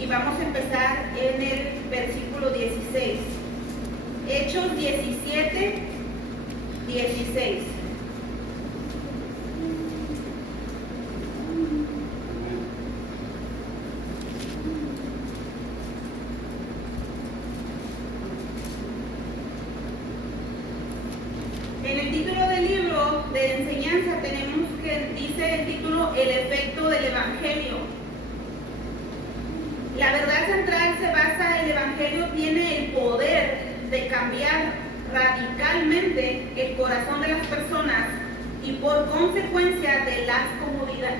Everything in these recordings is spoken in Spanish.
y vamos a empezar en el versículo 16. Hechos 17, 16. En el título del libro de enseñanza tenemos que dice el título El efecto del Evangelio. La verdad central se basa, el Evangelio tiene el poder de cambiar radicalmente el corazón de las personas y por consecuencia de las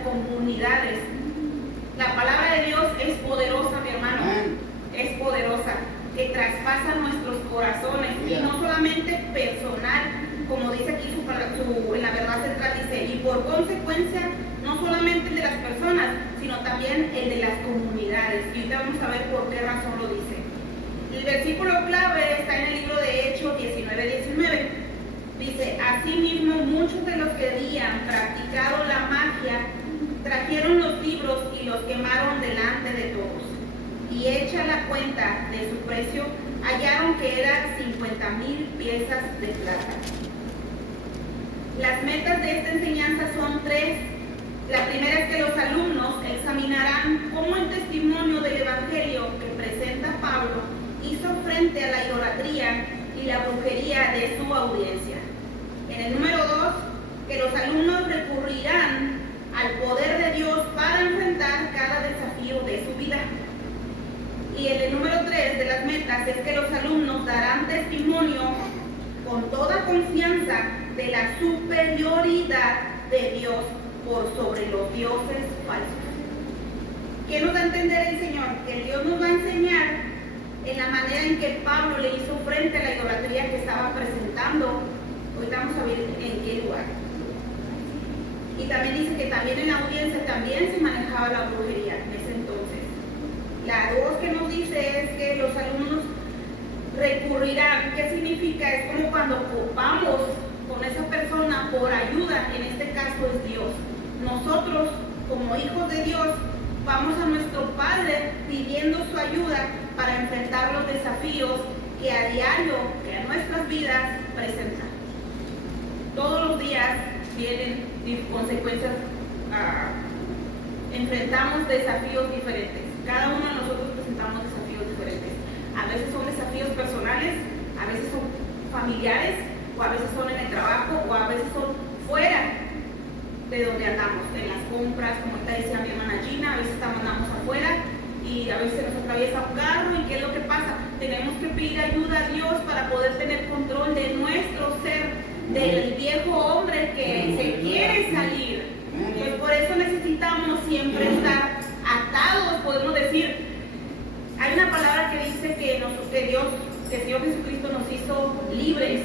comunidades. La palabra de Dios es poderosa, mi hermano, es poderosa, que traspasa nuestros corazones y no solamente personal, como dice aquí en la verdad central dice, y por consecuencia no solamente el de las personas, sino también el de las comunidades. Y ahorita vamos a ver por qué razón lo dice. El versículo clave está en el libro de Hechos 19:19. Dice, asimismo muchos de los que habían practicado la magia trajeron los libros y los quemaron delante de todos. Y hecha la cuenta de su precio, hallaron que eran 50,000 piezas de plata. Las metas de esta enseñanza son tres. La primera es que los alumnos examinarán cómo el testimonio del Evangelio que presenta Pablo hizo frente a la idolatría y la brujería de su audiencia. En el número 2, que los alumnos recurrirán al poder de Dios para enfrentar cada desafío de su vida. Y en el número 3 de las metas es que los alumnos darán testimonio con toda confianza de la superioridad de Dios por sobre los dioses falsos. ¿Qué nos da a entender el Señor? Que Dios nos va a enseñar en la manera en que Pablo le hizo frente a la idolatría que estaba presentando. Ahorita vamos a ver en qué lugar. Y también dice que también en la audiencia también se manejaba la brujería en ese entonces. La 2 que nos dice es que los alumnos recurrirán. ¿Qué significa? Es como cuando vamos con esa persona por ayuda, en este caso es Dios. Nosotros, como hijos de Dios, vamos a nuestro Padre pidiendo su ayuda para enfrentar los desafíos que a diario, que a nuestras vidas presentan. Todos los días vienen consecuencias, enfrentamos desafíos diferentes. Cada uno de nosotros presentamos desafíos diferentes. A veces son desafíos personales, a veces son familiares, o a veces son en el trabajo, o a veces son fuera de donde andamos, en las compras, como ahorita decía mi hermana Gina, a veces andamos afuera y a veces se nos atraviesa un carro. ¿Y qué es lo que pasa? Tenemos que pedir ayuda a Dios para poder tener control de nuestro ser, del viejo hombre que se quiere salir. Pues por eso necesitamos siempre estar atados, podemos decir. Hay una palabra que dice que el Señor Jesucristo nos hizo libres,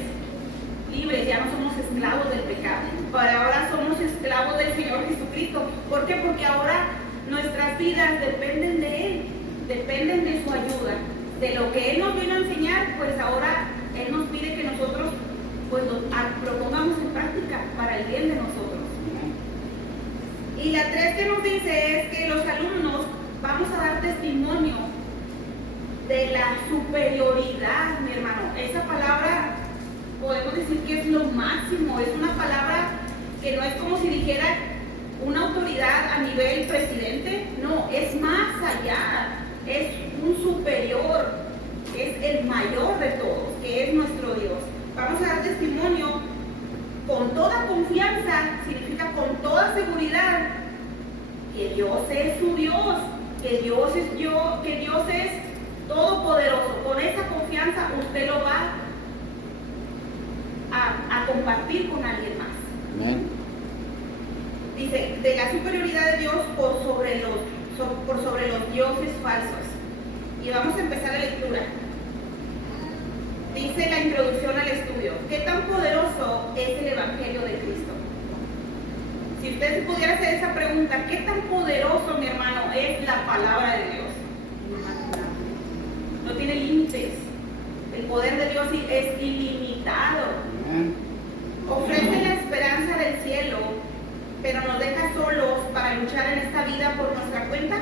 ya no somos esclavos del pecado, pero ahora somos esclavos del Señor Jesucristo. ¿Por qué? Porque ahora nuestras vidas dependen de Él, dependen de su ayuda, de lo que Él nos vino a enseñar. Pues ahora Él nos pide que nosotros pues lo pongamos en práctica para el bien de nosotros. Y la 3 que nos dice es que los alumnos vamos a dar testimonio de la superioridad, mi hermano. Esa palabra podemos decir que es lo máximo, es una palabra que no es como si dijera una autoridad a nivel presidente, no, es más allá, es un superior, es el mayor de todos, que es nuestro Dios. Vamos a dar testimonio con toda confianza, significa con toda seguridad, que Dios es su Dios, que Dios es todopoderoso. Con esa confianza usted lo va a compartir con alguien más. Amén. Dice, de la superioridad de Dios por sobre los dioses falsos. Y vamos a empezar la lectura. Dice la introducción al estudio, ¿qué tan poderoso es el Evangelio de Cristo? Si usted se pudiera hacer esa pregunta, ¿qué tan poderoso, mi hermano, es la palabra de Dios? No tiene límites. El poder de Dios es ilimitado. Ofrece la esperanza del cielo, pero nos deja solos para luchar en esta vida por nuestra cuenta.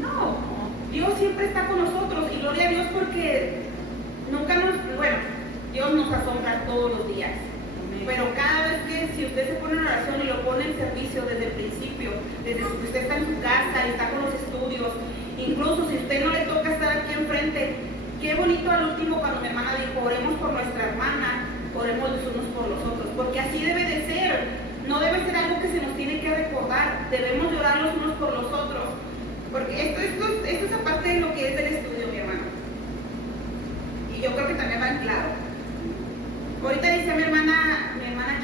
No, Dios siempre está con nosotros y gloria a Dios porque Dios nos asombra todos los días. Pero cada vez que si usted se pone en oración y lo pone en servicio desde el principio, desde que usted está en su casa y está con los estudios, incluso si usted no le toca estar aquí enfrente, qué bonito al último cuando mi hermana dijo, oremos por nuestra hermana, oremos los unos por los otros, porque así debe de ser, no debe ser algo que se nos tiene que recordar, debemos llorar los unos por los otros, porque esto es aparte de lo que es del estudio, mi hermano, y yo creo que también va en claro. Ahorita decía mi hermana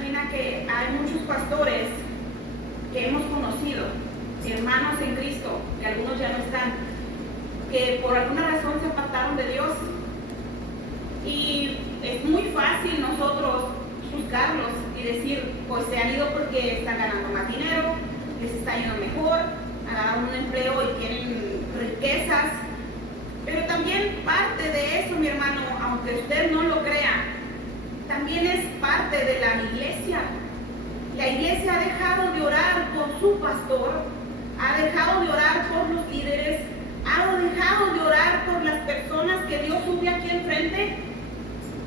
Gina que hay muchos pastores que hemos conocido, hermanos en Cristo, que algunos ya no están, que por alguna razón se apartaron de Dios. Y es muy fácil nosotros juzgarlos y decir, pues se han ido porque están ganando más dinero, les está yendo mejor, agarraron un empleo y tienen riquezas. Pero también parte de eso, mi hermano, aunque usted no lo crea, también es parte de la iglesia. La iglesia ha dejado de orar por su pastor, ha dejado de orar por los líderes, ha dejado de orar por las personas que Dios sube aquí enfrente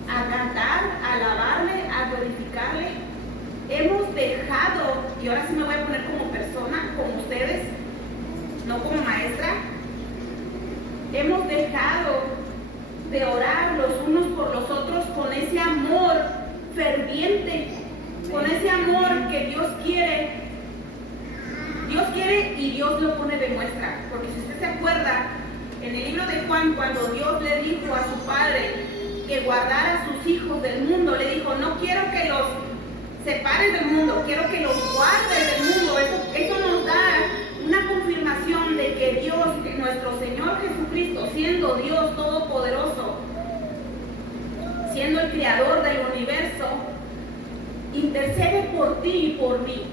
a cantar, a alabarle, a glorificarle. Hemos dejado, y ahora sí me voy a poner como persona, como ustedes, no como maestra, hemos dejado de orar los unos por los otros con ese amor ferviente, con ese amor que Dios quiere y Dios lo pone de muestra. Porque si usted se acuerda, en el libro de Juan, cuando Dios le dijo a su padre que guardara a sus hijos del mundo, le dijo, no quiero que los separes del mundo, quiero que los guardes del mundo. Eso nos da una confirmación de que Dios, nuestro Señor Jesucristo, siendo Dios todopoderoso, siendo el creador del universo, intercede por ti y por mí.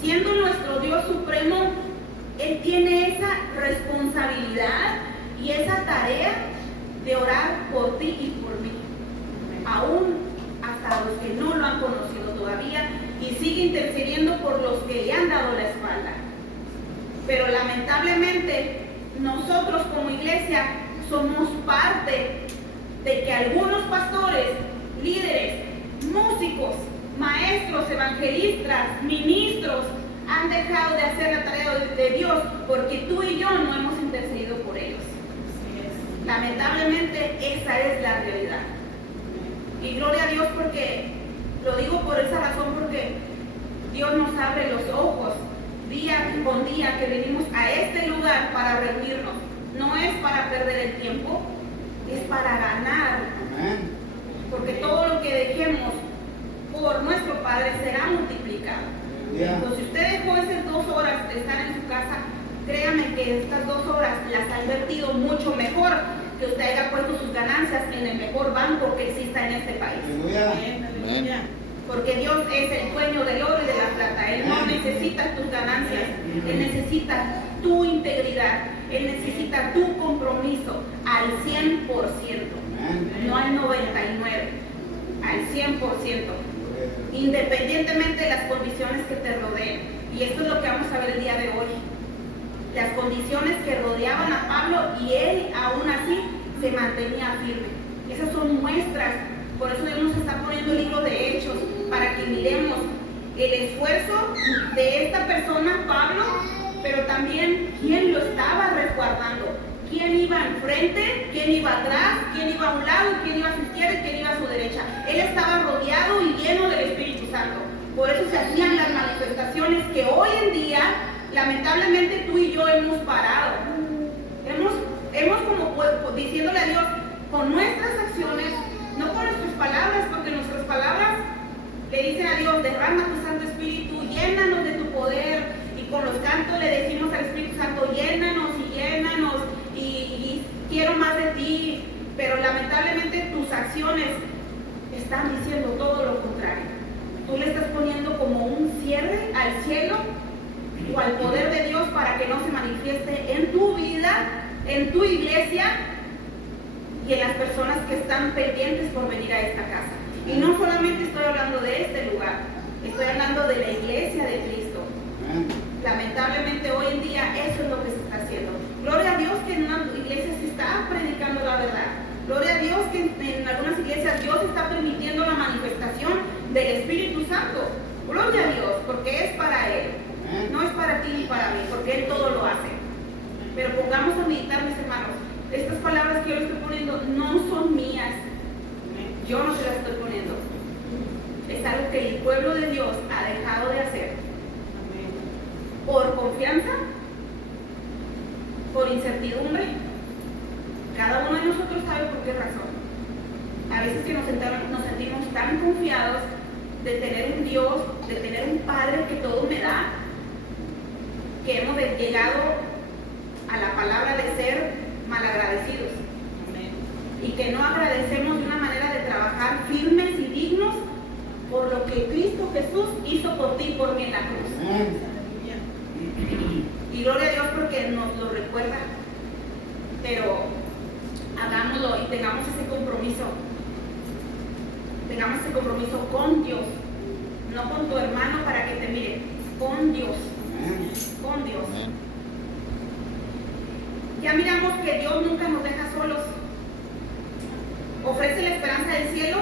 Siendo nuestro Dios supremo, Él tiene esa responsabilidad y esa tarea de orar por ti y por mí, aún hasta los que no lo han conocido todavía, y sigue intercediendo por los que le han dado la espalda. Pero lamentablemente nosotros como iglesia somos parte de que algunos pastores, líderes, músicos, maestros, evangelistas, ministros han dejado de hacer la tarea de Dios porque tú y yo no hemos intercedido por ellos. Lamentablemente esa es la realidad. Y gloria a Dios porque, lo digo por esa razón, porque Dios nos abre los ojos día con día que venimos a este lugar para reunirnos. No es para perder el tiempo, es para ganar. Amén. Porque todo lo que dejemos por nuestro Padre será multiplicado. Entonces, si usted dejó esas 2 horas de estar en su casa, créame que estas 2 horas las ha invertido mucho mejor que usted haya puesto sus ganancias en el mejor banco que exista en este país. Amén. Porque Dios es el dueño del oro y de la plata. Él no necesita tus ganancias, Él necesita tu integridad, Él necesita tu compromiso al 100%, no al 99%, al 100%, independientemente de las condiciones que te rodeen. Y esto es lo que vamos a ver el día de hoy. Las condiciones que rodeaban a Pablo y él aún así se mantenía firme. Esas son muestras. Por eso Dios nos está poniendo el libro de Hechos, para que miremos el esfuerzo de esta persona, Pablo, pero también quién lo estaba resguardando, quién iba enfrente, quién iba atrás, quién iba a un lado, quién iba a su izquierda y quién iba a su derecha. Él estaba rodeado y lleno del Espíritu Santo. Por eso se hacían las manifestaciones que hoy en día, lamentablemente, tú y yo hemos parado. Hemos como diciéndole a Dios, con nuestras acciones, no con nuestras palabras, porque nuestras palabras le dicen a Dios, derrama tu Santo Espíritu, llénanos de tu poder, y con los cantos le decimos al Espíritu Santo, llénanos y quiero más de ti, pero lamentablemente tus acciones están diciendo todo lo contrario. Tú le estás poniendo como un cierre al cielo o al poder de Dios para que no se manifieste en tu vida, en tu iglesia y en las personas que están pendientes por venir a esta casa. Y no solamente estoy hablando de este lugar, estoy hablando de la iglesia de Cristo. Lamentablemente hoy en día eso es lo que se está haciendo. Gloria a Dios Gloria a Dios que en algunas iglesias Dios está permitiendo la manifestación del Espíritu Santo. Gloria a Dios, porque es para Él. No es para ti ni para mí, porque Él todo lo hace. Pero pongamos a meditar, mis hermanos. Estas palabras que yo les estoy poniendo no son mías. Yo no se las estoy poniendo. Es algo que el pueblo de Dios ha dejado de hacer. Por confianza, por incertidumbre. Cada uno de nosotros sabe por qué razón. A veces que nos sentimos tan confiados de tener un Dios, de tener un Padre que todo me da, que hemos llegado a la palabra de ser malagradecidos. Y que no agradecemos de una manera de trabajar firmes y dignos por lo que Cristo Jesús hizo por ti y por mí en la cruz. Y gloria a Dios porque nos lo recuerda. Pero hagámoslo y tengamos ese compromiso. Tengamos ese compromiso con Dios. No con tu hermano para que te mire. Con Dios. Con Dios. Ya miramos que Dios nunca nos deja solos. Ofrece la esperanza del cielo,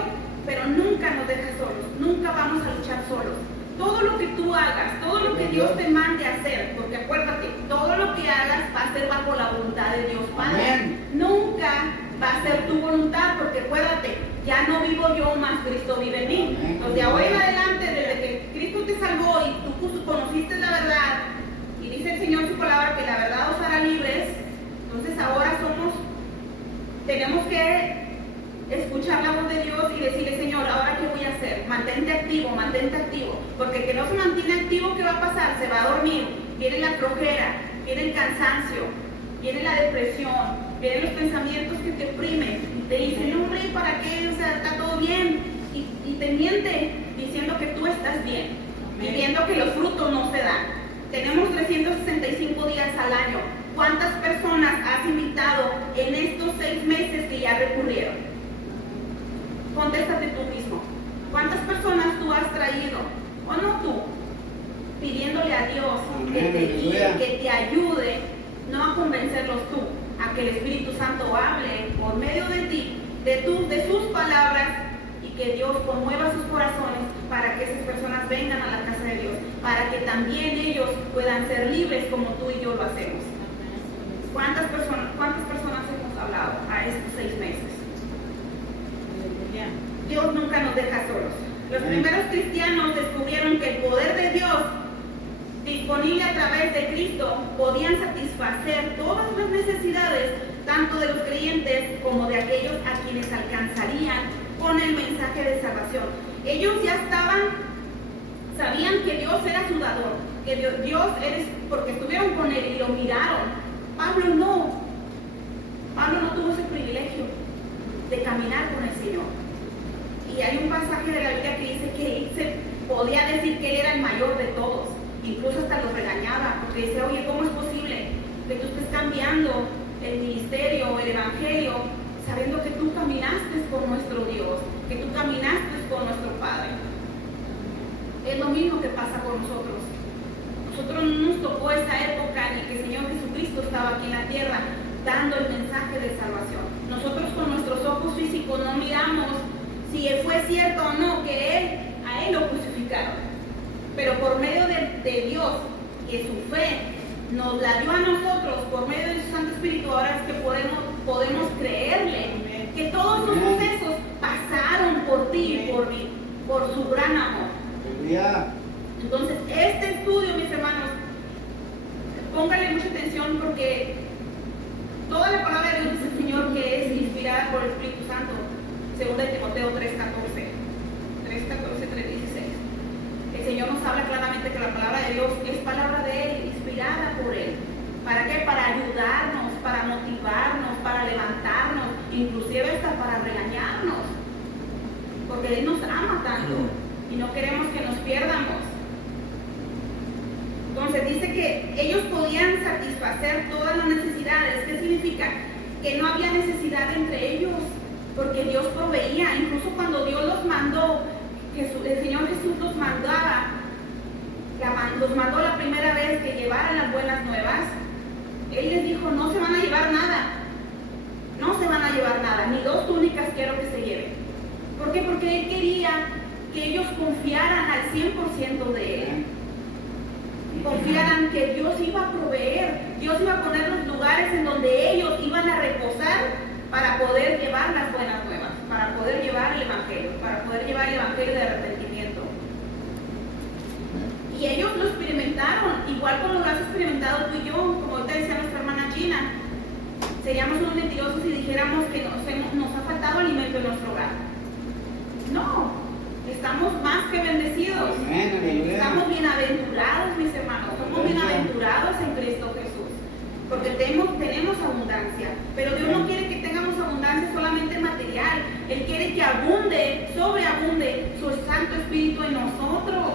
pero nunca nos deja solos. Nunca vamos a luchar solos. Todo lo que tú hagas, todo lo que Dios te mande a hacer, porque acuérdate, todo lo que hagas va a ser bajo la voluntad de Dios Padre. Amén. Nunca va a ser tu voluntad, porque acuérdate, ya no vivo yo, más Cristo vive en mí. Entonces, de ahora en adelante, desde que Cristo te salvó y tú conociste la verdad, y dice el Señor en su palabra que la verdad os hará libres, entonces ahora tenemos que escuchar la voz de Dios y decirle, Señor, ¿ahora qué voy a hacer? Mantente activo, porque el que no se mantiene activo, ¿qué va a pasar? Se va a dormir, viene la flojera, viene el cansancio, viene la depresión, vienen los pensamientos que te oprimen, y te dicen, no, hombre, ¿para qué? O sea, está todo bien, y te miente diciendo que tú estás bien, y viendo que los frutos no se dan. Tenemos 365 días al año. ¿Cuántas personas has invitado en estos 6 meses que ya recurrieron? Contéstate tú mismo. ¿Cuántas personas tú has traído? ¿O no tú? Pidiéndole a Dios que te guíe, que te ayude, no a convencerlos tú, a que el Espíritu Santo hable por medio de ti, de sus palabras, y que Dios conmueva sus corazones para que esas personas vengan a la casa de Dios, para que también ellos puedan ser libres como tú y yo lo hacemos. ¿Cuántas personas hemos hablado a estos 6 meses? Dios nunca nos deja solos. Los primeros cristianos descubrieron que el poder de Dios disponible a través de Cristo podían satisfacer todas las necesidades, tanto de los creyentes como de aquellos a quienes alcanzarían con el mensaje de salvación. Ellos ya sabían que Dios era su dador, que Dios eres, porque estuvieron con Él y lo miraron. Pablo no tuvo ese privilegio de caminar con el Señor. Y hay un pasaje de la Biblia que dice que él se podía decir que él era el mayor de todos, incluso hasta los regañaba, porque decía, oye, ¿cómo es posible que tú estés cambiando el ministerio, el evangelio, sabiendo que tú caminaste con nuestro Dios, que tú caminaste con nuestro Padre? Es lo mismo que pasa con nosotros. Nosotros no nos tocó esa época en la que el Señor Jesucristo estaba aquí en la tierra dando el mensaje de salvación. Nosotros con nuestros ojos físicos no miramos si fue cierto o no que a él lo crucificaron. Pero por medio de Dios, que su fe nos la dio a nosotros, por medio de su Santo Espíritu, ahora es que podemos creerle que todos los sucesos pasaron por ti y por mí, por su gran amor. Entonces, este estudio, mis hermanos, pónganle mucha atención, porque toda la palabra de Dios dice el Señor que es inspirada por el Espíritu Santo. 2 Timoteo 3:14, 3:16. El Señor nos habla claramente que la palabra de Dios es palabra de Él, inspirada por Él. ¿Para qué? Para ayudarnos, para motivarnos, para levantarnos, inclusive hasta para regañarnos. Porque Él nos ama tanto y no queremos que nos pierdamos. Entonces dice que ellos podían satisfacer todas las necesidades. ¿Qué significa? Que no había necesidad entre ellos, porque Dios proveía. Incluso cuando Dios los mandó, el Señor Jesús los mandó la primera vez que llevaran las buenas nuevas. Él les dijo, no se van a llevar nada, ni 2 quería que ellos confiaran al 100% de Él. Confiaran que Dios iba a proveer, Dios iba a poner los lugares en donde ellos iban a reposar para poder llevar las buenas nuevas, para poder llevar el Evangelio, para poder llevar el Evangelio de arrepentimiento. Y ellos lo experimentaron, igual como lo has experimentado tú y yo, como ahorita decía nuestra hermana Gina. Seríamos unos mentirosos si dijéramos que nos ha faltado alimento en nuestro hogar. No, estamos más que bendecidos. Estamos bienaventurados, mis hermanos. Somos bienaventurados en Cristo Jesús. Porque tenemos abundancia. Pero Dios no quiere que tengamos abundancia solamente material. Él quiere que abunde, sobreabunde su Santo Espíritu en nosotros.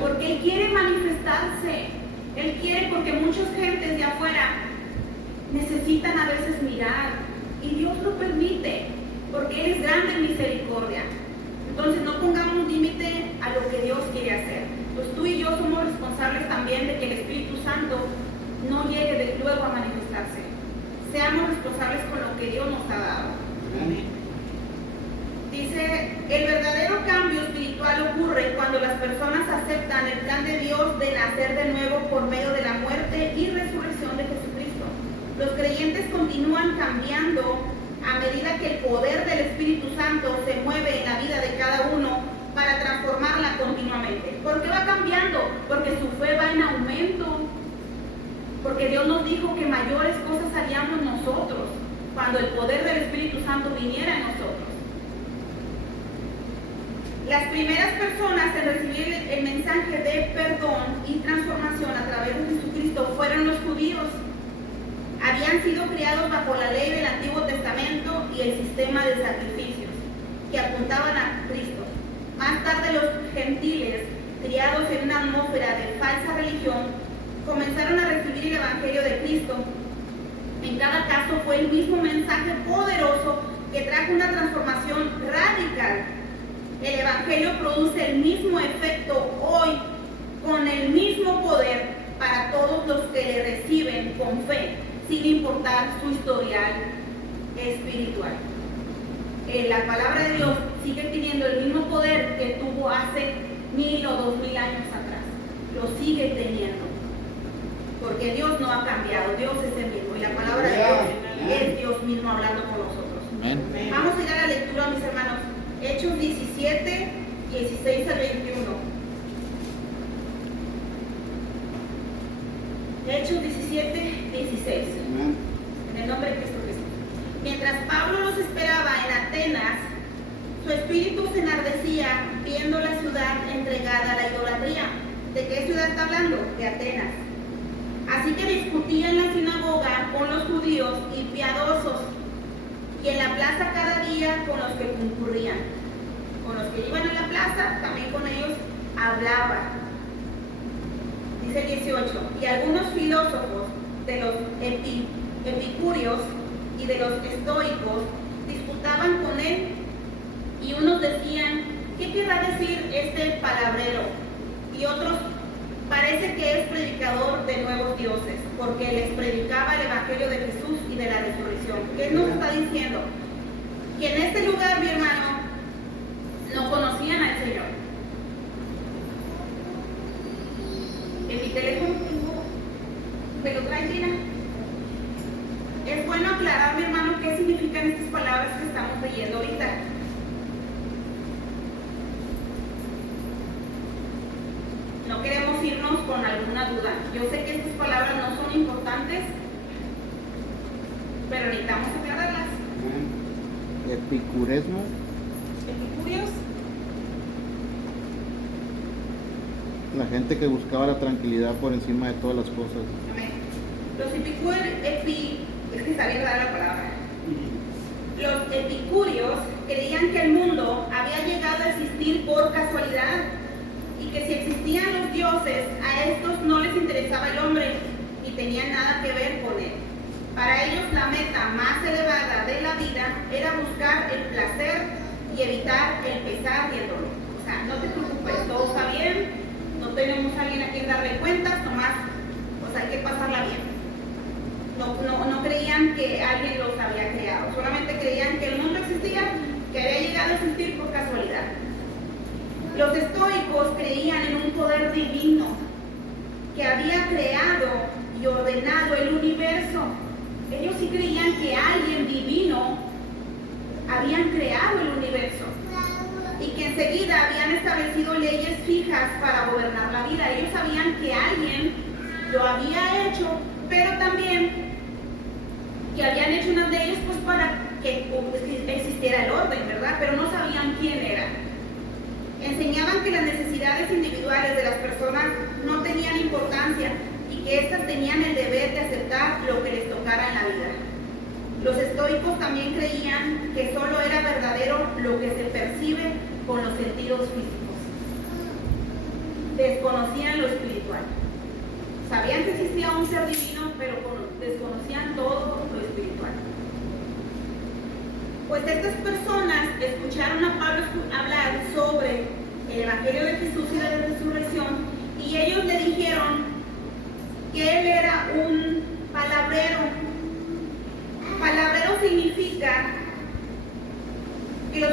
Porque Él quiere manifestarse. Él quiere, porque muchas gentes de afuera necesitan a veces mirar. Y Dios lo permite. Porque Él es grande en misericordia. Entonces no pongamos límite a lo que Dios quiere hacer. Pues tú y yo somos responsables también de que el Espíritu Santo no llegue de luego a manifestarse. Seamos responsables con lo que Dios nos ha dado. Amén. Dice, el verdadero cambio espiritual ocurre cuando las personas aceptan el plan de Dios de nacer de nuevo por medio de la muerte y resurrección de Jesucristo. Los creyentes continúan cambiando a medida que el poder del Espíritu Santo se mueve en la vida de cada uno para transformarla continuamente. ¿Por qué va cambiando? Porque su fe va en aumento. Porque Dios nos dijo que mayores cosas haríamos nosotros cuando el poder del Espíritu Santo viniera en nosotros. Las primeras personas en recibir el mensaje de perdón y transformación a través de Jesucristo fueron los judíos. Habían sido criados bajo la ley del Antiguo Testamento y el sistema de sacrificios que apuntaban a Cristo. Más tarde los gentiles, criados en una atmósfera de falsa religión, comenzaron a recibir el Evangelio de Cristo. En cada caso fue el mismo mensaje poderoso que trajo una transformación radical. El Evangelio produce el mismo efecto hoy, con el mismo poder para todos los que le reciben con fe, sin importar su historial espiritual. La palabra de Dios sigue teniendo el mismo poder que tuvo hace 1000 o 2000 años atrás. Lo sigue teniendo. Porque Dios no ha cambiado, Dios es el mismo. Y la palabra de Dios es Dios mismo hablando con nosotros. Amén. Vamos a ir a la lectura, mis hermanos. Hechos 17, 16 al 21. Hechos 17, 16. En el nombre de Cristo Jesús. Mientras Pablo los esperaba en Atenas, su espíritu se enardecía viendo la ciudad entregada a la idolatría. ¿De qué ciudad está hablando? De Atenas. Así que discutía en la sinagoga con los judíos y piadosos, y en la plaza cada día con los que concurrían. Con los que iban a la plaza, también con ellos hablaba. Dice 18, y algunos filósofos de los epicúreos y de los estoicos disputaban con él, y unos decían, ¿qué querrá decir este palabrero? Y otros, parece que es predicador de nuevos dioses, porque les predicaba el Evangelio de Jesús y de la resurrección. ¿Qué nos está diciendo? Que en este lugar, mi hermano, no conocían al Señor. En mi teléfono tengo, ¿me lo trae, Gina? Es bueno aclarar, mi hermano, qué significan estas palabras que estamos leyendo ahorita. No queremos irnos con alguna duda. Yo sé que estas palabras no son importantes, pero necesitamos aclararlas. Epicuresmo. Epicúreos. La gente que buscaba la tranquilidad por encima de todas las cosas. Amén. Los epicúreos, es que está bien rara la palabra. Los epicúreos creían que el mundo había llegado a existir por casualidad y que si existían los dioses, a estos no les interesaba el hombre ni tenían nada que ver con él. Para ellos la meta más elevada de la vida era buscar el placer y evitar el pesar y el dolor. O sea, no te preocupes, todo está bien, no tenemos a alguien a quien darle cuentas, nomás pues hay que pasarla bien. No creían que alguien los había creado, solamente creían que el mundo existía, que había llegado a existir por casualidad. Los estoicos creían en un poder divino que había creado y ordenado el universo. Ellos sí creían que alguien divino habían creado el universo y que enseguida habían establecido leyes fijas para gobernar la vida. Ellos sabían que alguien lo había hecho, pero también que habían hecho unas leyes pues para que existiera el orden, ¿verdad? Pero no sabían quién era. Enseñaban que las necesidades individuales de las personas no tenían importancia y que éstas tenían el deber de aceptar lo que les tocara en la vida. Los estoicos también creían que solo era verdadero lo que se percibe con los sentidos físicos. Desconocían lo espiritual. Sabían que existía un ser divino, pero desconocían todo lo espiritual. Pues estas personas escucharon a Pablo hablar sobre el Evangelio de Jesús y la resurrección, y ellos le dijeron que él era un palabrero. Palabrero significa que los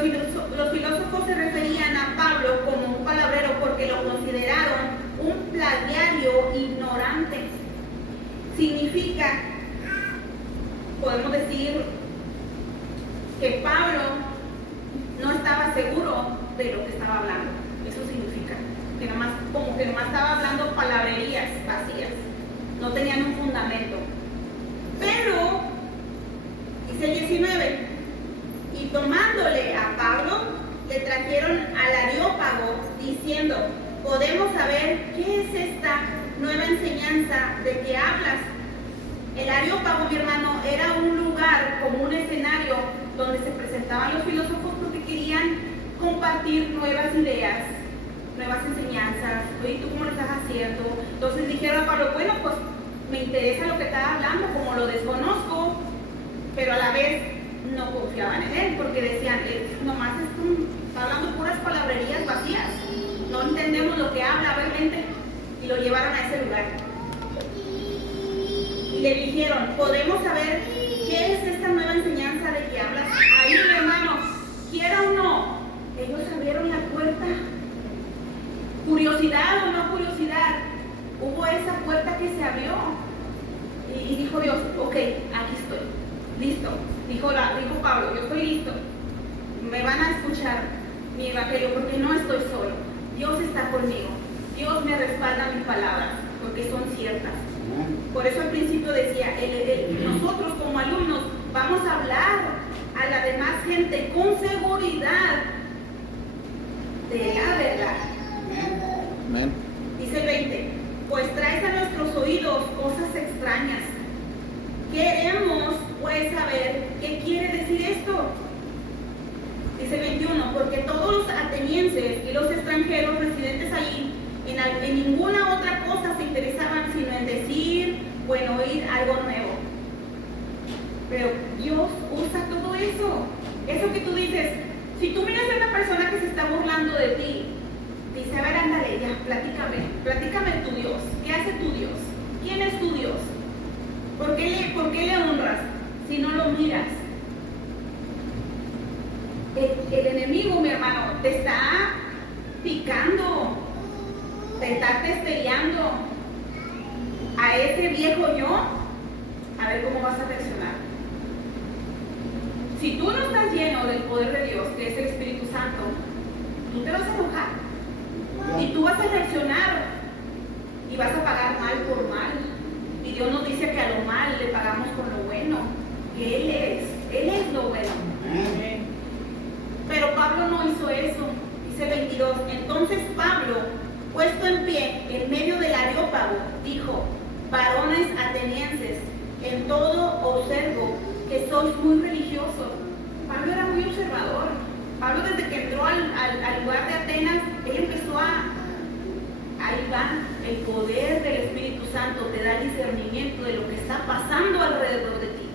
filósofos se referían a Pablo como un palabrero porque lo consideraron un plagiario ignorante. Significa, podemos decir, que Pablo no estaba seguro de lo que estaba hablando. Eso significa que nomás estaba hablando palabrerías vacías, no tenían un fundamento. Pero dice el 19, y tomándole a Pablo le trajeron al Areópago diciendo: podemos saber qué es esta nueva enseñanza de que hablas. El Areópago, mi hermano, era un lugar como un escenario donde se presentaban los filósofos porque querían compartir nuevas ideas, nuevas enseñanzas. Oye, ¿tú cómo lo estás haciendo? Entonces dijeron a Pablo: bueno, pues me interesa lo que estás hablando, como lo desconozco, pero a la vez no confiaban en él porque decían, nomás está hablando puras palabrerías vacías, no entendemos lo que habla realmente, y lo llevaron a ese lugar. Y le dijeron: podemos saber qué es esta nueva enseñanza de que hablas. Ahí, hermanos, quiera o no, ellos abrieron la puerta. Curiosidad o no curiosidad, hubo esa puerta que se abrió. Y dijo Dios: ok, aquí estoy, listo. Dijo Pablo: yo estoy listo. Me van a escuchar mi evangelio porque no estoy solo. Dios está conmigo. Dios me respalda mis palabras porque son ciertas. Por eso al principio decía, nosotros como alumnos vamos a hablar a la demás gente con seguridad de la verdad. Amén. Dice el 20, pues traes a nuestros oídos cosas extrañas. Queremos pues saber qué quiere decir esto. Dice el 21, porque todos los atenienses y los extranjeros residentes allí en ninguna otra cosa se interesaban sino en decir o en oír algo nuevo. Pero Dios usa todo eso. Eso que tú dices, si tú miras a una persona que se está burlando de ti, dice: a ver, ándale, ya, platícame tu Dios. ¿Qué hace tu Dios? ¿Quién es tu Dios? ¿Por qué le honras si no lo miras? El enemigo, mi hermano, te está picando, te está testeando a ese viejo yo, a ver cómo vas a reaccionar. Si tú no estás lleno del poder de Dios, que es el Espíritu Santo, tú te vas a enojar y tú vas a reaccionar y vas a pagar mal por mal. Y Dios nos dice que a lo mal le pagamos con lo bueno, que Él es lo bueno. Pero Pablo no hizo eso. Dice 22, entonces Pablo, puesto en pie en medio del Areópago, dijo: varones atenienses, en todo observo que sois muy religiosos. Pablo era muy observador. Pablo, desde que entró al lugar de Atenas, él empezó ahí va, el poder del Espíritu Santo te da discernimiento de lo que está pasando alrededor de ti.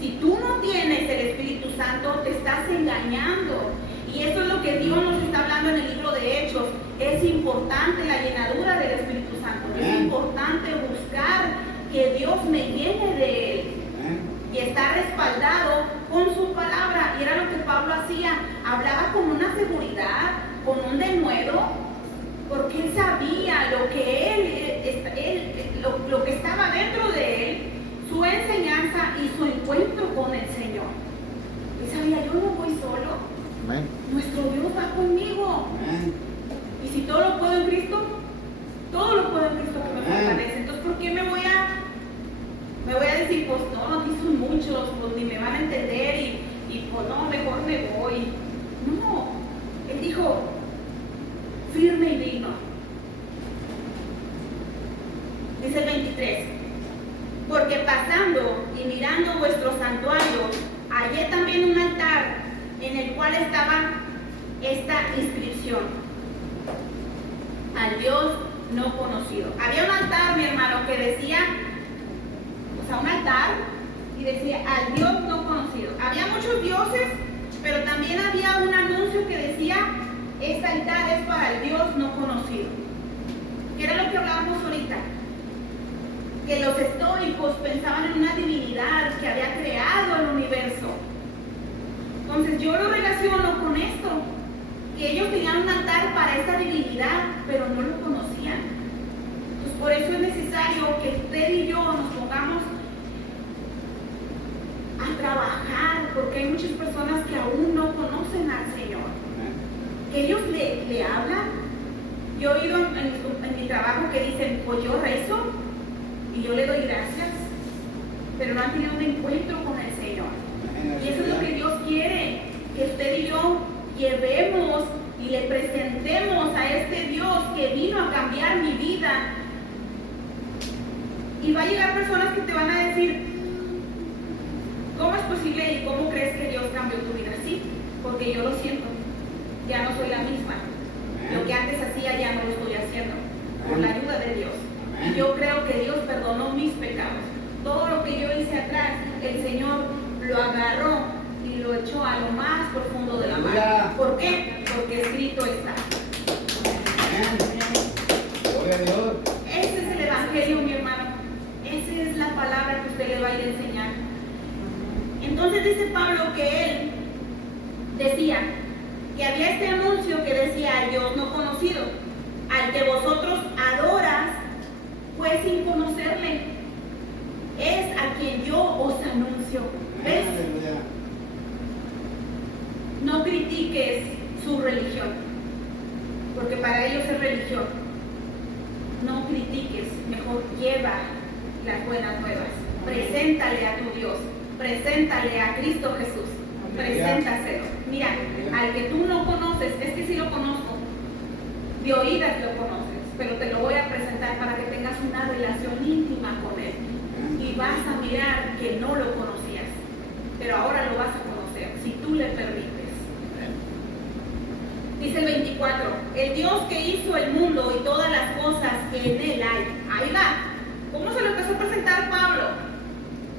Si tú no tienes el Espíritu Santo, te estás engañando. Y eso es lo que Dios nos está hablando en el libro de Hechos. Es importante la llenadura del Espíritu Santo. Es importante buscar que Dios me llene de Él. Y está respaldado con su palabra. Y era lo que Pablo hacía. Hablaba con una seguridad, con un denuedo, porque él sabía lo que lo que estaba dentro de él, su enseñanza y su encuentro con el Señor. Él sabía, yo no voy solo. Amén. Nuestro Dios va conmigo. Amén. Y si todo lo puedo en Cristo, todo lo puedo en Cristo que me fortalece. Entonces, ¿por qué me voy a decir, pues no, aquí son muchos, pues ni me van a entender y pues no, mejor me voy? No, él dijo, firme y digno. Dice el 23, porque pasando y mirando vuestro santuario, hallé también un altar en el cual estaba esta inscripción: al Dios no conocido. Había un altar, mi hermano, que decía, o sea, un altar, y decía, al Dios no conocido. Había muchos dioses, pero también había un anuncio que decía, este altar es para el Dios no conocido. ¿Qué era lo que hablábamos ahorita? Que los estoicos pensaban en una divinidad que había creado el universo. Entonces yo lo relaciono con esto, que ellos tenían un altar para esta divinidad, pero no lo conocían. Entonces por eso es necesario que usted y yo nos pongamos a trabajar, porque hay muchas personas que aún no conocen al Señor, que ellos le hablan. Yo he oído en mi trabajo que dicen, pues yo rezo y yo le doy gracias, pero no han tenido un encuentro con el Señor. Y eso es lo que Dios quiere, que usted y yo llevemos y le presentemos a este Dios que vino a cambiar mi vida. Y va a llegar personas que te van a decir, ¿cómo es posible y cómo crees que Dios cambió tu vida? Sí, porque yo lo siento, ya no soy la misma. Lo que antes hacía ya no lo estoy haciendo, por la ayuda de Dios. Yo creo que Dios perdonó mis pecados. Todo lo que yo hice atrás, el Señor lo agarró y lo echó a lo más profundo de la mar. ¿Por qué? Porque escrito está. Gloria a Dios. Ese es el evangelio, mi hermano. Esa es la palabra que usted le va a ir a enseñar. Entonces dice Pablo que él decía que había este anuncio que decía al Dios no conocido, al que vosotros adoras, pues sin conocerle, es a quien yo os anuncio. ¿Ves? Aleluya. No critiques su religión, porque para ellos es religión. No critiques, mejor lleva las buenas nuevas. Preséntale a tu Dios, preséntale a Cristo Jesús, preséntaselo. Mira, al que tú no conoces, es que sí lo conozco, de oídas lo conoces, pero te lo voy a presentar para que tengas una relación íntima con Él. Y vas a mirar que no lo conocías, pero ahora lo vas a conocer, si tú le permites. Dice el 24, el Dios que hizo el mundo y todas las cosas que en él hay. Ahí va. ¿Cómo se lo empezó a presentar Pablo?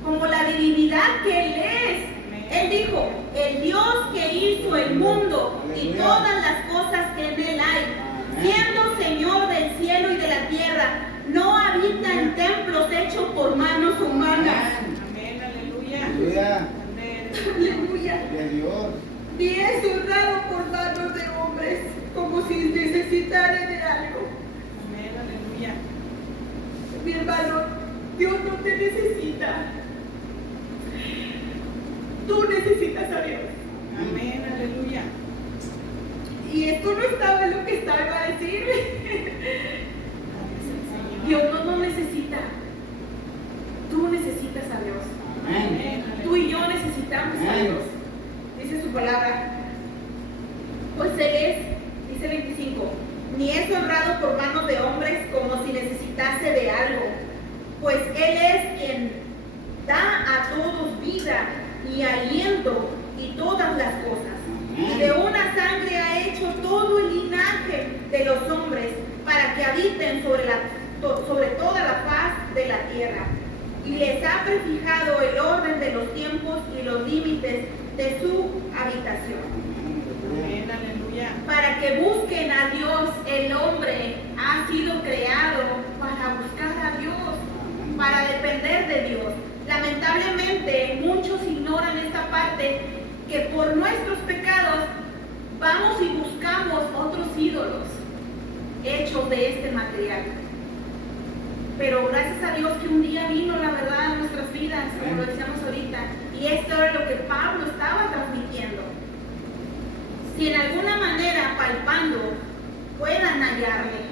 Como la divinidad que él es. Él dijo, el Dios que hizo el mundo y todas las cosas que en él hay, siendo Señor del cielo y de la tierra, no habita en templos hechos por manos humanas. Amén, aleluya. Aleluya. Amén. Aleluya. Gloria a Dios. Ni es honrado por manos de hombres, como si necesitara de algo. Amén, aleluya. Mi hermano, Dios no te necesita. Tú necesitas a Dios. Amén, aleluya. Y esto no estaba en lo que estaba a decir. Dios no nos necesita. Tú necesitas a Dios. Amén. Tú y yo necesitamos a Dios. Dice su palabra. Pues Él es, dice 25, ni es honrado por manos de hombres como si necesitase de algo, pues Él es quien da a todos vida y aliento y todas las cosas. Y de una sangre ha hecho todo el linaje de los hombres para que habiten sobre toda la faz de la tierra. Y les ha prefijado el orden de los tiempos y los límites de su habitación. Amén, aleluya. Para que busquen a Dios, el hombre ha sido creado para buscar a Dios, para depender de Dios. Lamentablemente, muchos ignoran esta parte, que por nuestros pecados vamos y buscamos otros ídolos hechos de este material. Pero gracias a Dios que un día vino la verdad a nuestras vidas, como lo decíamos ahorita, y esto era lo que Pablo estaba transmitiendo. Si en alguna manera palpando puedan hallarle,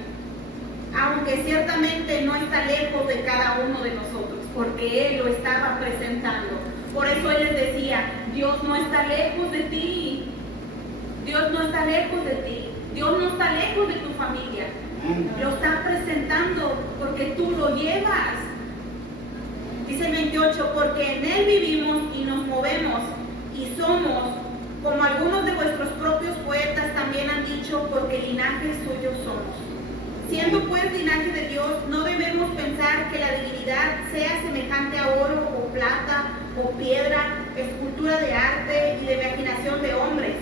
aunque ciertamente no está lejos de cada uno de nosotros, porque Él lo estaba presentando. Por eso Él les decía, Dios no está lejos de ti, Dios no está lejos de ti, Dios no está lejos de tu familia, lo está presentando porque tú lo llevas. Dice el 28, porque en Él vivimos y nos movemos y somos, como algunos de vuestros propios poetas también han dicho, porque linaje suyo somos. Siendo pues linaje de Dios, no debemos pensar que la divinidad sea semejante a oro o plata o piedra, escultura de arte y de imaginación de hombres.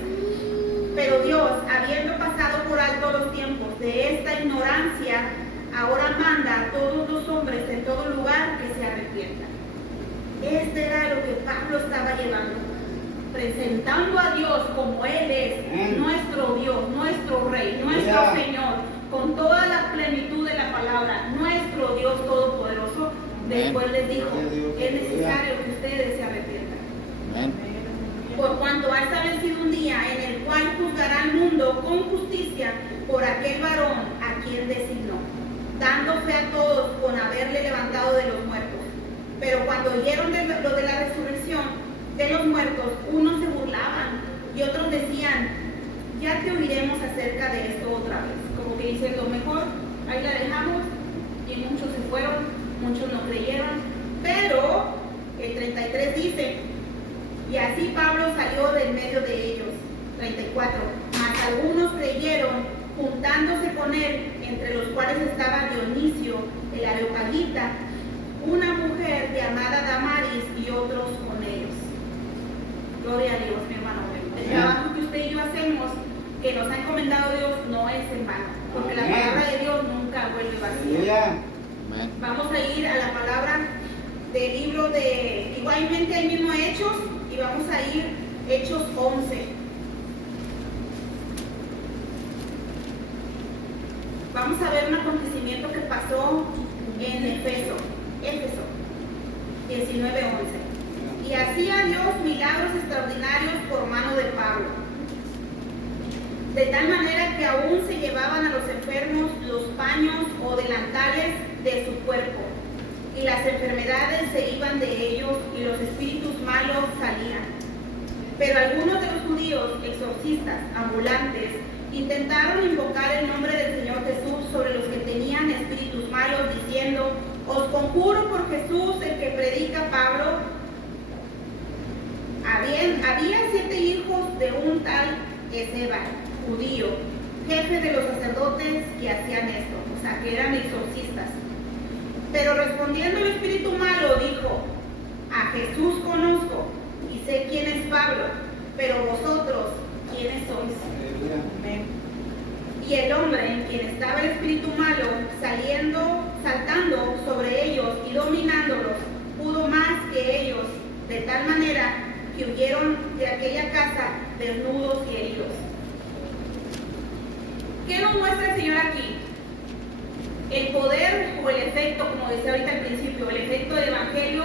Pero Dios, habiendo pasado por alto los tiempos de esta ignorancia, ahora manda a todos los hombres en todo lugar que se arrepientan. Este era lo que Pablo estaba llevando, presentando a Dios como Él es, nuestro Dios, nuestro Rey, nuestro Señor, con toda la plenitud de la palabra, nuestro Dios Todopoderoso. Después les dijo, es necesario que ustedes se arrepientan. Por cuanto ha establecido un día en el cual juzgará al mundo con justicia por aquel varón a quien designó, dando fe a todos con haberle levantado de los muertos. Pero cuando oyeron lo de la resurrección de los muertos, unos se burlaban y otros decían, ya te oiremos acerca de esto otra vez. Como que diciendo, mejor ahí la dejamos, y muchos se fueron, muchos no creyeron. Pero el 33 dice, y así Pablo salió del medio de ellos. 34. Mas algunos creyeron, juntándose con él, entre los cuales estaba Dionisio, el Areopagita, una mujer llamada Damaris, y otros con ellos. Gloria a Dios, mi hermano. El trabajo que usted y yo hacemos, que nos ha encomendado Dios, no es en vano, porque la palabra de Dios nunca vuelve vacía. Vamos a ir a la palabra del libro de, igualmente ahí mismo Hechos, y vamos a ir Hechos 11. Vamos a ver un acontecimiento que pasó en Éfeso 19:11. Y hacía Dios milagros extraordinarios por mano de Pablo, de tal manera que aún se llevaban a los enfermos los paños o delantales de su cuerpo, y las enfermedades se iban de ellos y los espíritus malos salían. Pero algunos de los judíos, exorcistas, ambulantes, intentaron invocar el nombre del Señor Jesús sobre los que tenían espíritus malos, diciendo, os conjuro por Jesús, el que predica Pablo. Había 7 hijos de un tal Esceva, judío, jefe de los sacerdotes, que hacían esto, o sea, que eran exorcistas. Pero respondiendo el espíritu malo, dijo, a Jesús conozco y sé quién es Pablo, pero vosotros, ¿quiénes sois? Y el hombre en quien estaba el espíritu malo, saltando sobre ellos y dominándolos, pudo más que ellos, de tal manera que huyeron de aquella casa desnudos y heridos. ¿Qué nos muestra el Señor aquí? El poder o el efecto, como decía ahorita al principio, el efecto del Evangelio.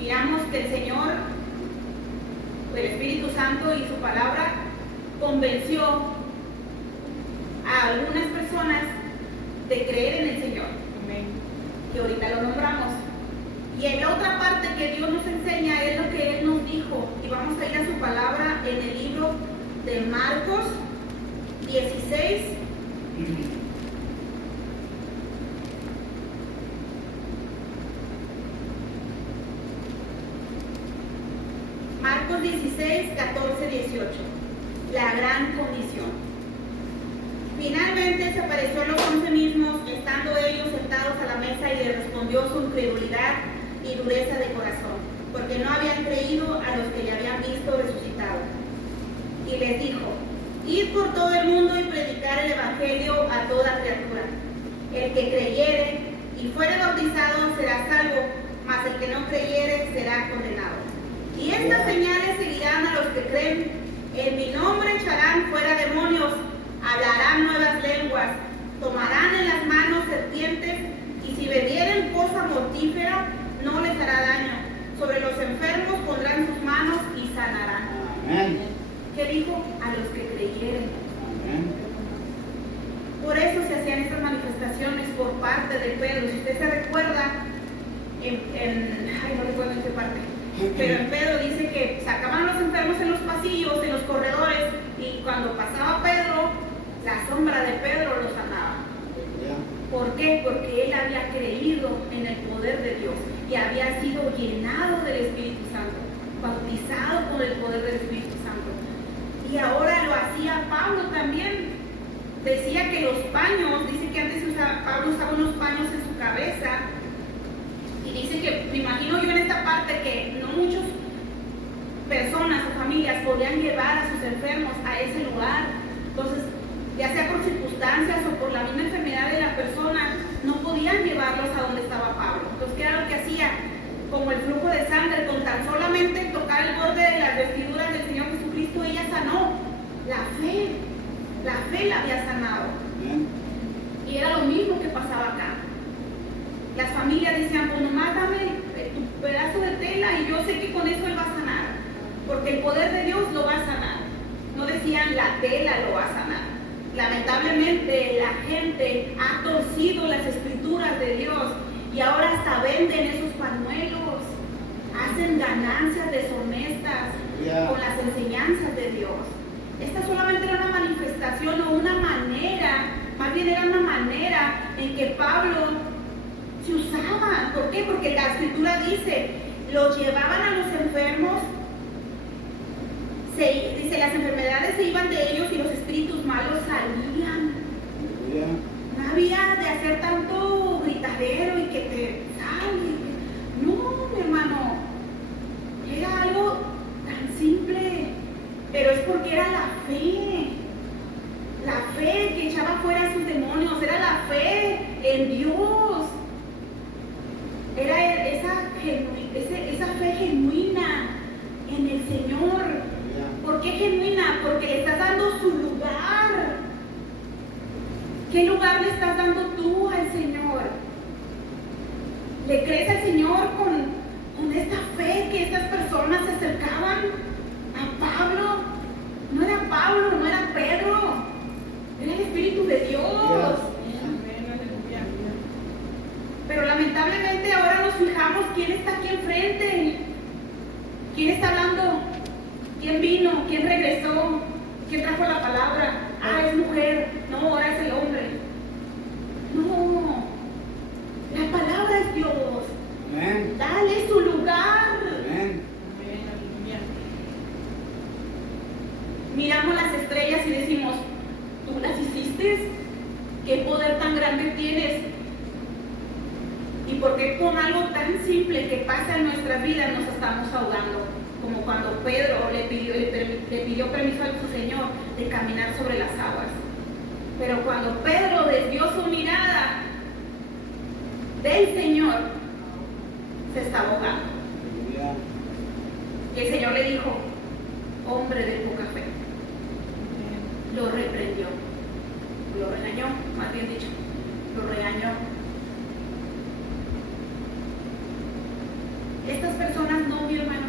Miramos que el Señor, el Espíritu Santo y su palabra convenció a algunas personas de creer en el Señor. Amén. Y ahorita lo nombramos. Y en la otra parte que Dios nos enseña es lo que Él nos dijo. Y vamos a ir a su palabra en el libro de Marcos 16. Marcos 16, 14, 18. La gran comisión. Finalmente se apareció a los 11 mismos, estando ellos sentados a la mesa, y le respondió su incredulidad y dureza de corazón, porque no habían creído a los que le habían visto resucitado. Y les dijo, id por todo el mundo y predicar el evangelio a toda criatura. El que creyere y fuere bautizado será salvo, mas el que no creyere será condenado. Y estas señales seguirán a los que creen. En mi nombre echarán fuera demonios. parte de Pedro. Si usted se recuerda, ay, no recuerdo en qué parte, pero en Pedro dice que sacaban a los enfermos en los pasillos, en los corredores, y cuando pasaba Pedro, la sombra de Pedro los sanaba. ¿Por qué? Porque él había creído en el poder de Dios y había sido llenado del Espíritu Santo, bautizado con el poder del Espíritu Santo. Y ahora lo hacía Pablo también. Decía que los paños, dice que antes Pablo usaba unos paños en su cabeza. Y dice que, me imagino yo en esta parte, que no muchas personas o familias podían llevar a sus enfermos a ese lugar. Entonces, ya sea por circunstancias o por la misma enfermedad de la persona, no podían llevarlos a donde estaba Pablo. Entonces, ¿qué era lo que hacía? Como el flujo de sangre, con tan solamente tocar el borde de las vestiduras del Señor Jesucristo, ella sanó. La fe la había sanado. Y era lo mismo que pasaba acá. Las familias decían, pues nomás dame tu pedazo de tela y yo sé que con eso él va a sanar, porque el poder de Dios lo va a sanar. No decían la tela lo va a sanar. Lamentablemente la gente ha torcido las escrituras de Dios y ahora hasta venden esos pañuelos, hacen ganancias deshonestas con las enseñanzas de Dios. Esta solamente era una manifestación o una manera, más bien era una manera en que Pablo se usaba. ¿Por qué? Porque la escritura dice, los llevaban a los enfermos, dice, las enfermedades se iban de ellos y los espíritus malos salían. No había de hacer tanto gritadero y que te sale. No, mi hermano, era algo tan simple, pero es porque era la fe que echaba fuera a sus demonios, era la fe en Dios, era esa fe genuina en el Señor. ¿Por qué genuina? Porque le estás dando su lugar. ¿Qué lugar le estás dando tú al Señor? ¿Le crees al Señor con esta fe que estas personas se acercaban a Pablo? No era Pablo, no era Pedro, era el Espíritu de Dios. Pero lamentablemente ahora nos fijamos quién está aquí enfrente, quién está hablando, quién vino, quién regresó, quién trajo la palabra. Ah, es mujer, no, ahora es el hombre. No, la palabra es Dios. Amén. Dale su lugar. Amén. Miramos las estrellas y decimos, ¿tú las hiciste? ¿Qué poder tan grande tienes? ¿Y por qué con algo tan simple que pasa en nuestras vidas nos estamos ahogando? Como cuando Pedro le pidió permiso a su Señor de caminar sobre las aguas. Pero cuando Pedro desvió su mirada del Señor, se estaba ahogando. Y el Señor le dijo, hombre de poca fe. Lo reprendió, lo regañó, más bien dicho, lo regañó. Estas personas no, mi hermano,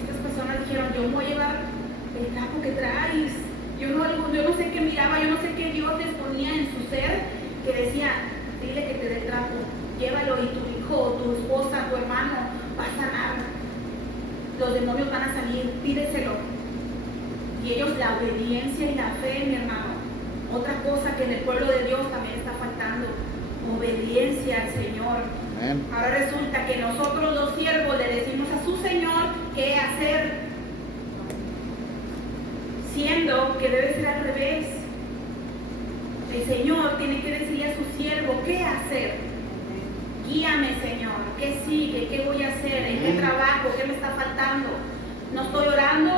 estas personas dijeron, yo voy a llevar el trapo que traes. Yo no sé qué miraba, yo no sé qué Dios les ponía en su ser, que decía, dile que te dé el trapo, llévalo y tu hijo, tu esposa, tu hermano va a sanar. Los demonios van a salir, pídeselo. Y ellos, la obediencia y la fe, mi hermano. Otra cosa que en el pueblo de Dios también está faltando, obediencia al Señor. Amén. Ahora resulta que nosotros los siervos le decimos a su Señor qué hacer, siendo que debe ser al revés. El Señor tiene que decirle a su siervo qué hacer. Guíame, Señor, qué sigue, qué voy a hacer, en qué trabajo, qué me está faltando. No estoy orando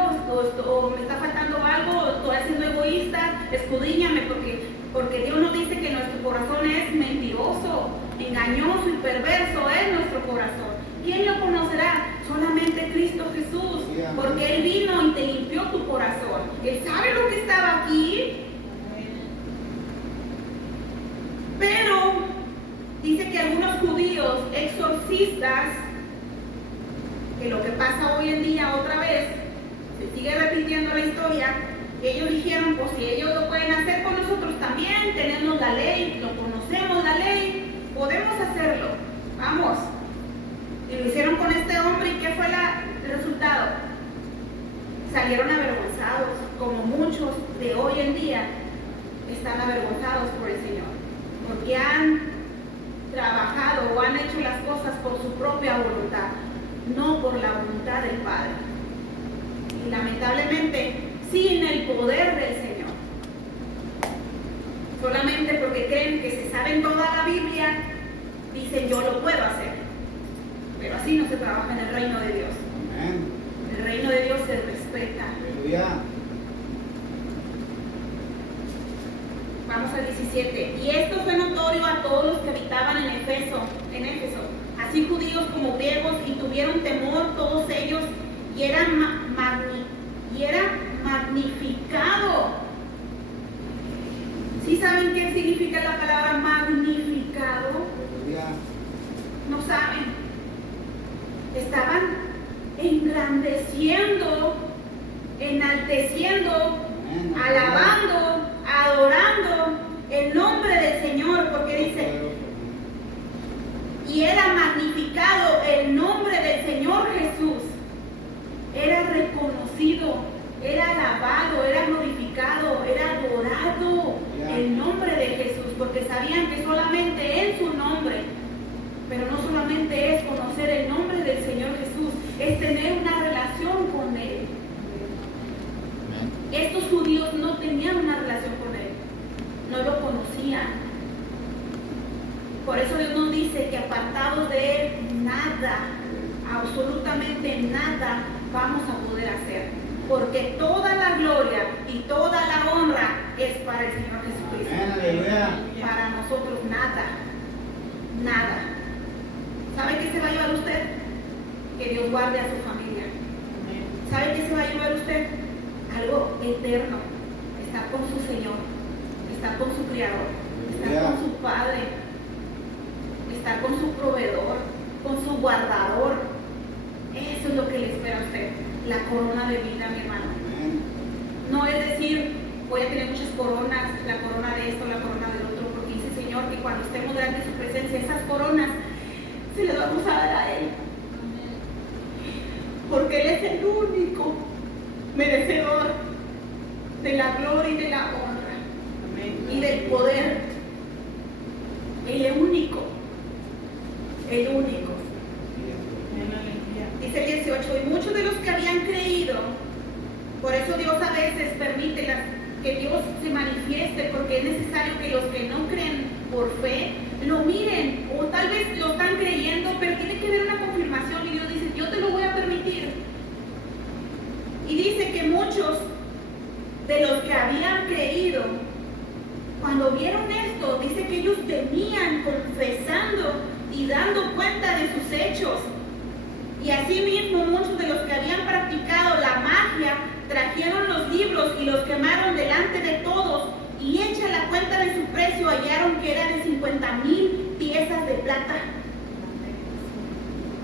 o me está faltando algo, estoy siendo egoísta, escudriñame, porque Dios nos dice que nuestro corazón es mentiroso, engañoso y perverso es nuestro corazón. ¿Quién lo conocerá? Solamente Cristo Jesús, porque Él vino y te limpió tu corazón. Él sabe lo que estaba aquí, pero dice que algunos judíos exorcistas, que lo que pasa hoy en día otra vez, se sigue repitiendo la historia, ellos dijeron, pues si ellos lo pueden hacer con nosotros también, tenemos la ley, lo conocemos la ley, podemos hacerlo, vamos. Y lo hicieron con este hombre, ¿y qué fue el resultado? Salieron avergonzados, como muchos de hoy en día están avergonzados por el Señor, porque han trabajado o han hecho las cosas por su propia voluntad, no por la voluntad del Padre. Y lamentablemente, sin el poder del Señor, solamente porque creen que se saben toda la Biblia, dicen yo lo puedo hacer. Pero así no se trabaja en el reino de Dios. Amén. El reino de Dios se respeta. Aleluya. Vamos al 17. Y esto fue notorio a todos los que habitaban en Éfeso, así judíos como griegos, y tuvieron temor todos ellos, y era magnificado. ¿Sí saben qué significa la palabra magnificado? Aleluya. No saben. Estaban engrandeciendo, enalteciendo, Amén. alabando, adorando el nombre del Señor, porque dice, y era magnificado el nombre del Señor Jesús, era reconocido, era alabado, era glorificado, era adorado el nombre de Jesús, porque sabían que solamente en su nombre, pero no solamente es conocer el nombre del Señor Jesús, es tener una relación con Él. Estos judíos no tenían una relación con Él, no lo conocían. Por eso Dios nos dice que apartados de Él, nada, absolutamente nada vamos a poder hacer. Porque toda la gloria y toda la honra es para el Señor Jesucristo. Amén. Aleluya. Para nosotros nada, nada. ¿Sabe qué se va a llevar usted? Que Dios guarde a su familia. ¿Sabe qué se va a llevar usted? Algo eterno. Estar con su Señor, estar con su Creador, estar con su Padre, estar con su proveedor, con su guardador. Eso es lo que le espera a usted, la corona de vida, mi hermano. Amén. No es decir, voy a tener muchas coronas, la corona de esto, la corona del otro, porque dice el Señor que cuando estemos delante de su presencia, esas coronas se las vamos a dar a Él. Porque Él es el único merecedor de la gloria y de la honra y del poder. El único. El único. Dice el 18, y muchos de los que habían creído, por eso Dios a veces permite que Dios se manifieste, porque es necesario que los que no creen por fe lo miren, o tal vez lo están creyendo, pero tiene que haber una confirmación, y Dios dice, yo te lo voy a permitir. Y dice que muchos de los que habían creído, cuando vieron esto, dice que ellos venían confesando y dando cuenta de sus hechos. Y asimismo muchos de los que habían practicado la magia trajeron los libros y los quemaron delante de todos, y hecha la cuenta de su precio hallaron que era de 50,000 piezas de plata.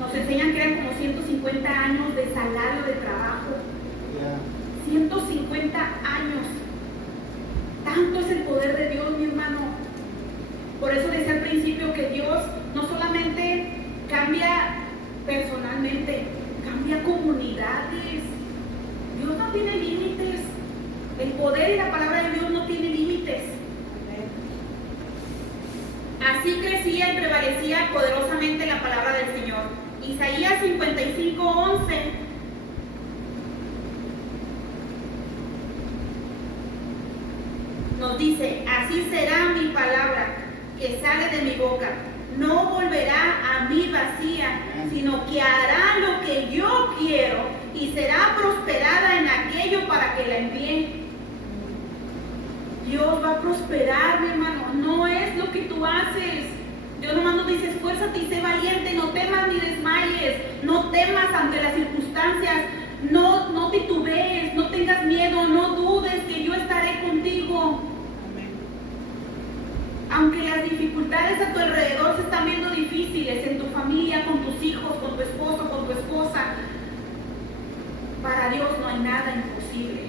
Nos enseñan que eran como 150 años de salario de trabajo. 150 años. Tanto es el poder de Dios, mi hermano. Por eso decía al principio que Dios no solamente cambia personalmente, cambia comunidades. Dios no tiene límites. El poder y la palabra de Dios no tiene límites. Así crecía y prevalecía poderosamente la palabra del Señor. Isaías 55:11 nos dice, así será mi palabra que sale de mi boca. No volverá a mí vacía, sino que hará lo que yo quiero y será prosperada en aquello para que la envíe. Dios va a prosperar, mi hermano. No es lo que tú haces. Dios nomás nos dice, esfuérzate y sé valiente, no temas ni desmayes, no temas ante las circunstancias, no titubees, no tengas miedo, no dudes que yo estaré contigo. Aunque las dificultades a tu alrededor se están viendo difíciles, en tu familia, con tus hijos, con tu esposo, con tu esposa, para Dios no hay nada imposible.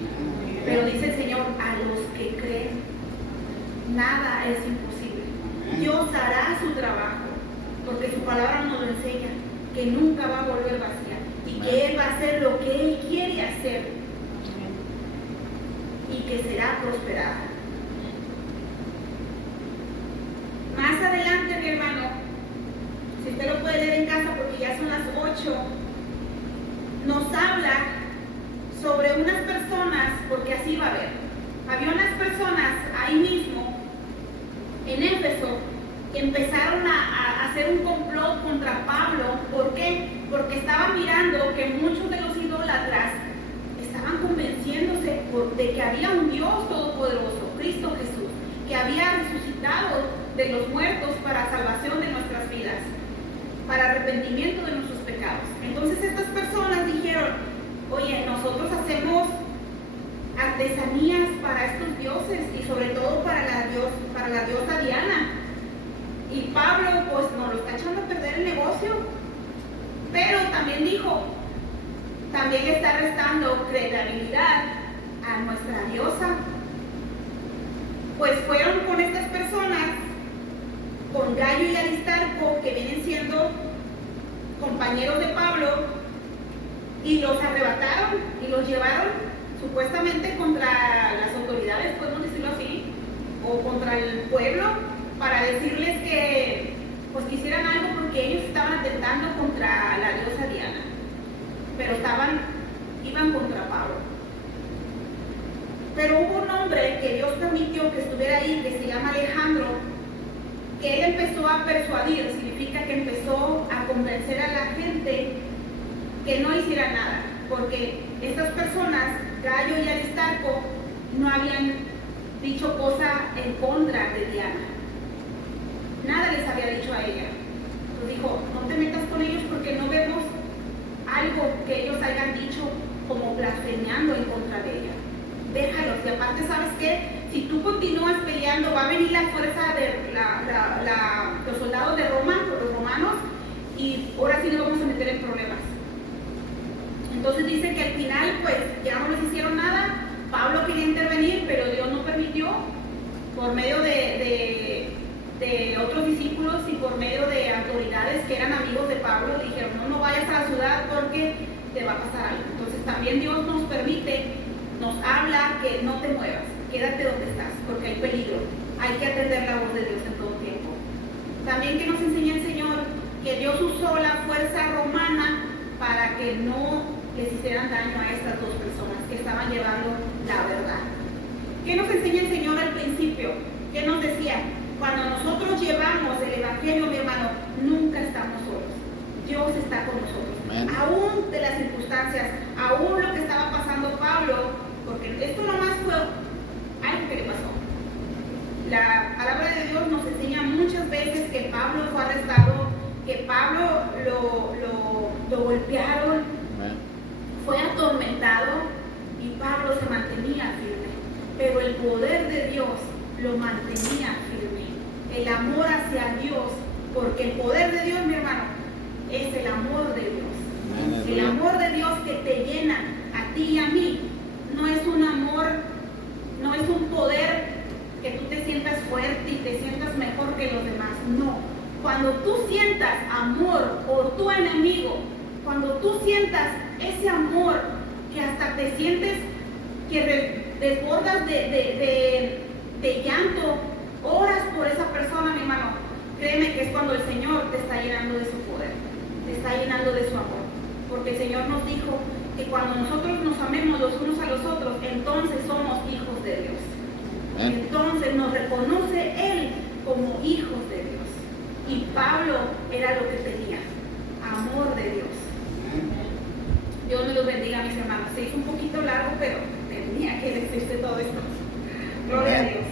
Pero dice el Señor, a los que creen, nada es imposible. Dios hará su trabajo, porque su palabra nos lo enseña, que nunca va a volver vacía y que Él va a hacer lo que Él quiere hacer y que será prosperada. Más adelante, mi hermano, si usted lo puede leer en casa porque ya son las 8, nos habla sobre unas personas, porque así va a haber. Había unas personas ahí mismo, en Éfeso, que empezaron a hacer un complot contra Pablo. ¿Por qué? Porque estaban mirando que muchos de los idólatras estaban convenciéndose de que había un Dios todopoderoso, Cristo Jesús, que había resucitado de los muertos para salvación de nuestras vidas, para arrepentimiento de nuestros pecados. Entonces estas personas dijeron: oye, nosotros hacemos artesanías para estos dioses y sobre todo para la diosa Diana. Y Pablo pues nos lo está echando a perder el negocio. Pero también dijo, también le está restando credibilidad a nuestra diosa. Pues fueron con estas personas, con Gallo y Aristarco, que vienen siendo compañeros de Pablo, y los arrebataron y los llevaron supuestamente contra las autoridades, podemos decirlo así, o contra el pueblo, para decirles que pues que hicieran algo, porque ellos estaban atentando contra la diosa Diana, pero iban contra Pablo. Pero hubo un hombre que Dios permitió que estuviera ahí, que se llama Alejandro, que él empezó a persuadir, significa que empezó a convencer a la gente que no hiciera nada, porque estas personas, Gallo y Aristarco, no habían dicho cosa en contra de Diana. Nada les había dicho a ella. Entonces dijo: no te metas con ellos porque no vemos algo que ellos hayan dicho como blasfemiando en contra de ella. Déjalos. Y aparte, ¿sabes qué? Si tú continúas peleando, va a venir la fuerza de los soldados de Roma, los romanos, y ahora sí nos vamos a meter en problemas. Entonces dice que al final pues ya no les hicieron nada. Pablo quería intervenir, pero Dios no permitió, por medio de otros discípulos y por medio de autoridades que eran amigos de Pablo. Dijeron: no vayas a la ciudad porque te va a pasar algo. Entonces también Dios nos permite, nos habla que no te muevas, quédate donde estás, porque hay peligro. Hay que atender la voz de Dios en todo tiempo. También que nos enseña el Señor que Dios usó la fuerza romana para que no les hicieran daño a estas dos personas que estaban llevando la verdad. ¿Qué nos enseña el Señor al principio? ¿Qué nos decía? Cuando nosotros llevamos el Evangelio, mi hermano, nunca estamos solos. Dios está con nosotros. Amén. Aún de las circunstancias, aún lo que estaba pasando Pablo, porque esto nomás fue algo que le pasó. La palabra de Dios nos enseña muchas veces que Pablo fue arrestado, que Pablo lo golpearon, fue atormentado, y Pablo se mantenía firme. Pero el poder de Dios lo mantenía firme. El amor hacia Dios, porque el poder de Dios, mi hermano, es el amor de Dios. El amor de Dios que te llena a ti y a mí. No es un amor, no es un poder que tú te sientas fuerte y te sientas mejor que los demás. No. Cuando tú sientas amor por tu enemigo, cuando tú sientas ese amor que hasta te sientes que desbordas de llanto, oras por esa persona, mi hermano, créeme que es cuando el Señor te está llenando de su poder, te está llenando de su amor. Porque el Señor nos dijo que cuando nosotros nos amemos los unos a los otros, entonces somos hijos de Dios. Entonces nos reconoce Él como hijos de Dios. Y Pablo era lo que tenía, amor de Dios. Dios me los bendiga, mis hermanos. Se hizo un poquito largo, pero tenía que decirse todo esto. Gloria a Dios.